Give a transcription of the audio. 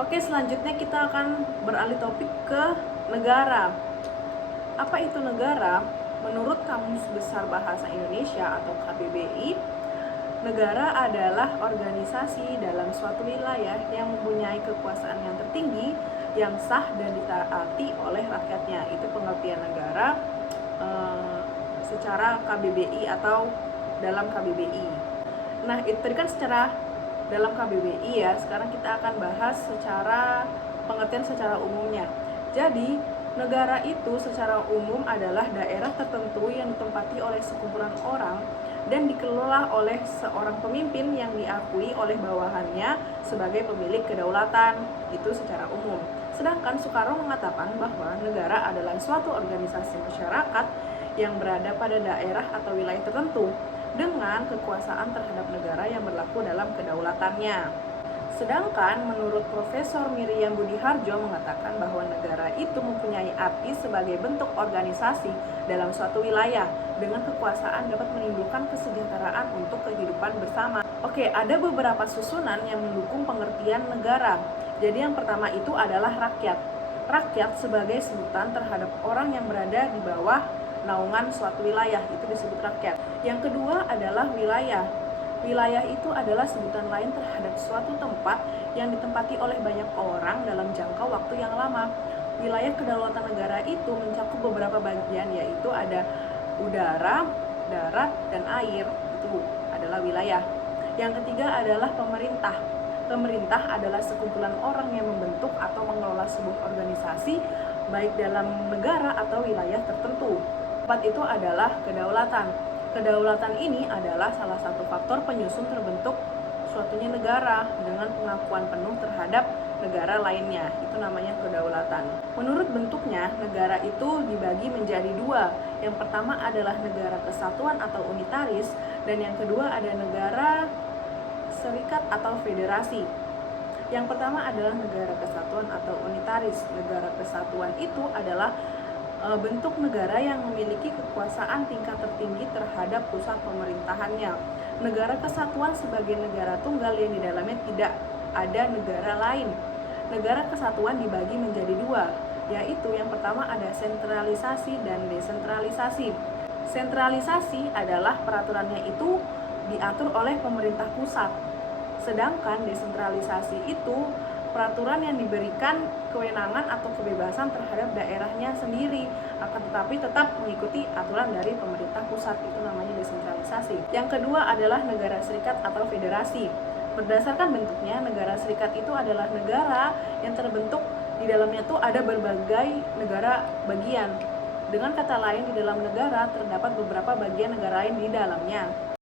Oke, selanjutnya kita akan beralih topik ke negara. Apa itu negara? Menurut Kamus Besar Bahasa Indonesia atau KBBI, negara adalah organisasi dalam suatu wilayah yang mempunyai kekuasaan yang tertinggi, yang sah dan ditaati oleh rakyatnya. Itu pengertian negara secara KBBI atau dalam KBBI. Nah, itu tadi kan secara dalam KBBI ya. Sekarang kita akan bahas secara pengertian secara umumnya. Jadi, negara itu secara umum adalah daerah tertentu yang ditempati oleh sekumpulan orang dan dikelola oleh seorang pemimpin yang diakui oleh bawahannya sebagai pemilik kedaulatan. Itu secara umum. Sedangkan Soekarno mengatakan bahwa negara adalah suatu organisasi masyarakat yang berada pada daerah atau wilayah tertentu dengan kekuasaan terhadap negara yang berlaku dalam kedaulatannya. Sedangkan menurut Profesor Miriam Budiharjo mengatakan bahwa negara itu mempunyai arti sebagai bentuk organisasi dalam suatu wilayah dengan kekuasaan dapat menimbulkan kesejahteraan untuk kehidupan bersama. Oke, ada beberapa susunan yang mendukung pengertian negara. Jadi yang pertama itu adalah rakyat. Rakyat sebagai sebutan terhadap orang yang berada di bawah naungan suatu wilayah, itu disebut rakyat. Yang kedua adalah wilayah. Wilayah itu adalah sebutan lain terhadap suatu tempat yang ditempati oleh banyak orang dalam jangka waktu yang lama. Wilayah kedaulatan negara itu mencakup beberapa bagian, yaitu ada udara, darat, dan air. Itu adalah wilayah. Yang ketiga adalah pemerintah. Pemerintah adalah sekumpulan orang yang membentuk atau mengelola sebuah organisasi baik dalam negara atau wilayah tertentu. Keempat itu adalah kedaulatan. Kedaulatan ini adalah salah satu faktor penyusun terbentuk suatunya negara dengan pengakuan penuh terhadap negara lainnya. Itu namanya kedaulatan. Menurut bentuknya, negara itu dibagi menjadi dua. Yang pertama adalah negara kesatuan atau unitaris, dan yang kedua ada negara serikat atau federasi. Yang pertama adalah negara kesatuan atau unitaris. Negara kesatuan itu adalah bentuk negara yang memiliki kekuasaan tingkat tertinggi terhadap pusat pemerintahannya. Negara kesatuan sebagai negara tunggal yang di dalamnya tidak ada negara lain. Negara kesatuan dibagi menjadi dua, yaitu yang pertama ada sentralisasi dan desentralisasi. Sentralisasi adalah peraturannya itu diatur oleh pemerintah pusat. Sedangkan desentralisasi itu peraturan yang diberikan kewenangan atau kebebasan terhadap daerahnya sendiri, akan tetapi tetap mengikuti aturan dari pemerintah pusat. Itu namanya desentralisasi. Yang kedua adalah negara serikat atau federasi. Berdasarkan bentuknya, negara serikat itu adalah negara yang terbentuk di dalamnya tuh ada berbagai negara bagian. Dengan kata lain, di dalam negara terdapat beberapa bagian negara lain di dalamnya.